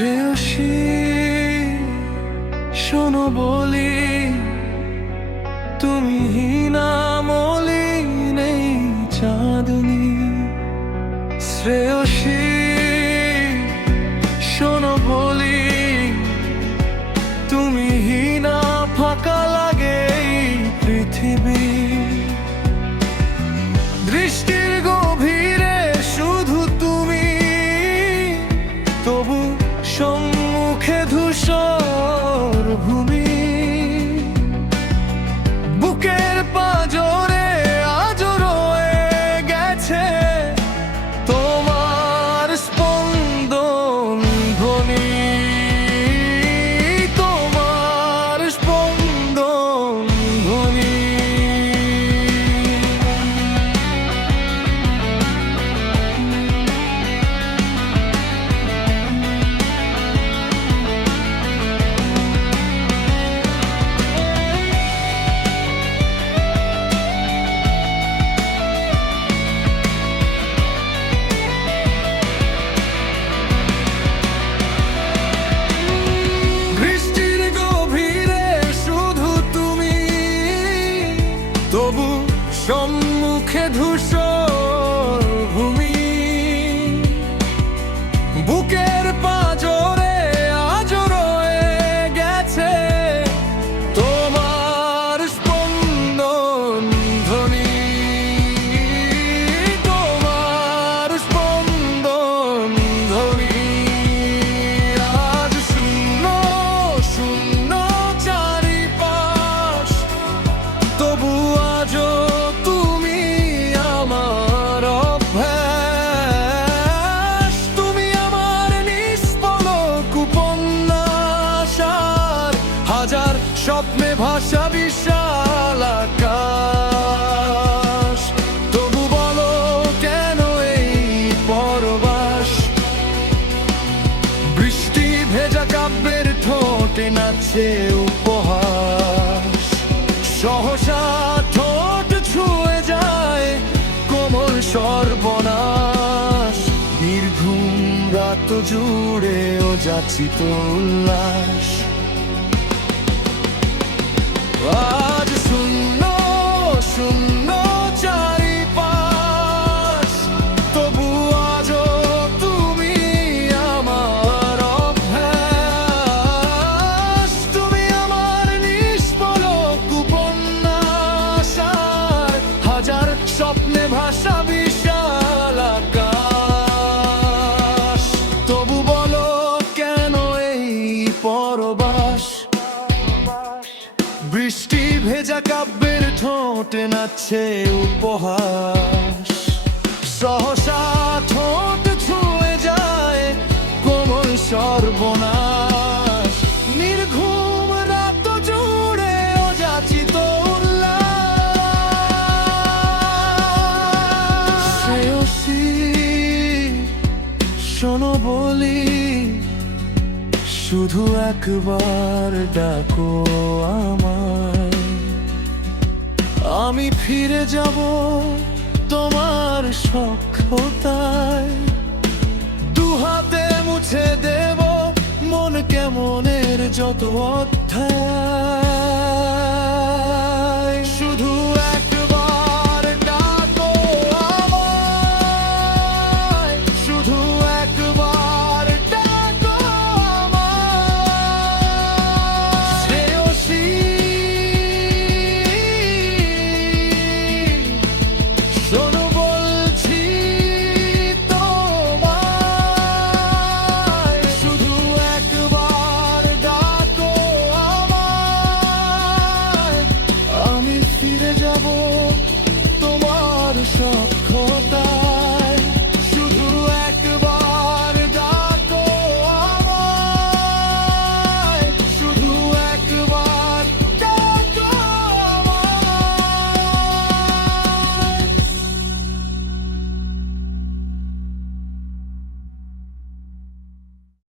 শ্রেয়সী শোনো বলি, তুমি না মলিন এই চাঁদনি। শ্রেয়সী শোনো বলি, তুমি না ফাঁকা লাগে এই পৃথিবী। দৃষ্টির গভীরে শুধু তুমি, তবু সম্মুখে ধূসর ভূমি। বুকের পাঁজরে আজ রয়ে গেছে তোমার স্পন্দন ধ্বনি, তোমার স্পন্দন ধ্বনি। তবু সম্মুখে ধূসর ভূমি। বুকের পাঁজরে আজ রয়ে গেছে তোমার স্পন্দন ধ্বনি, তোমার স্পন্দন ধ্বনি। আজ শূন্য শূন্য চারিপাশ, তবু আজও তুমি আমার অভ্যাস। তুমি আমার নিষ্পলক উপন্যাস, আর হাজার স্বপ্নে ভাষা বিশাল আকাশ। তবু বলো কেন এই পরবাস? বৃষ্টি ভেজা কাব্যের ঠোঁটে নাচে উপহাস। সহসা ঠোঁট ছুঁয়ে যায় কোমল সর্বনাশ। নির্ঘুম রাত জুড়ে ও যাচিত উল্লাস। আজ শূন্য শূন্য চারিপাশ, তবু আজও তুমি আমার অভ্যাস। তুমি আমার নিষ্পলক উপন্যাস, আর হাজার স্বপ্নে ভাষা বিশাল আকাশ। তবু বলো কেন এই পরবাস? বৃষ্টি ভেজা কাব্যের ঠোঁটে নাচছে উপহাস। সহসা ঠোঁট ছুঁয়ে যায় কোমল সর্বনাশ। নির্ঘুম রাত জুড়ে অযাচিত উল্লাস। শ্রেয়সী শোনো বলি, শুধু একবার ডাকো আমায়। আমি ফিরে যাব তোমার সখ্যতায়। দুহাতে মুছে দেব মন কেমনের যত অধ্যায়।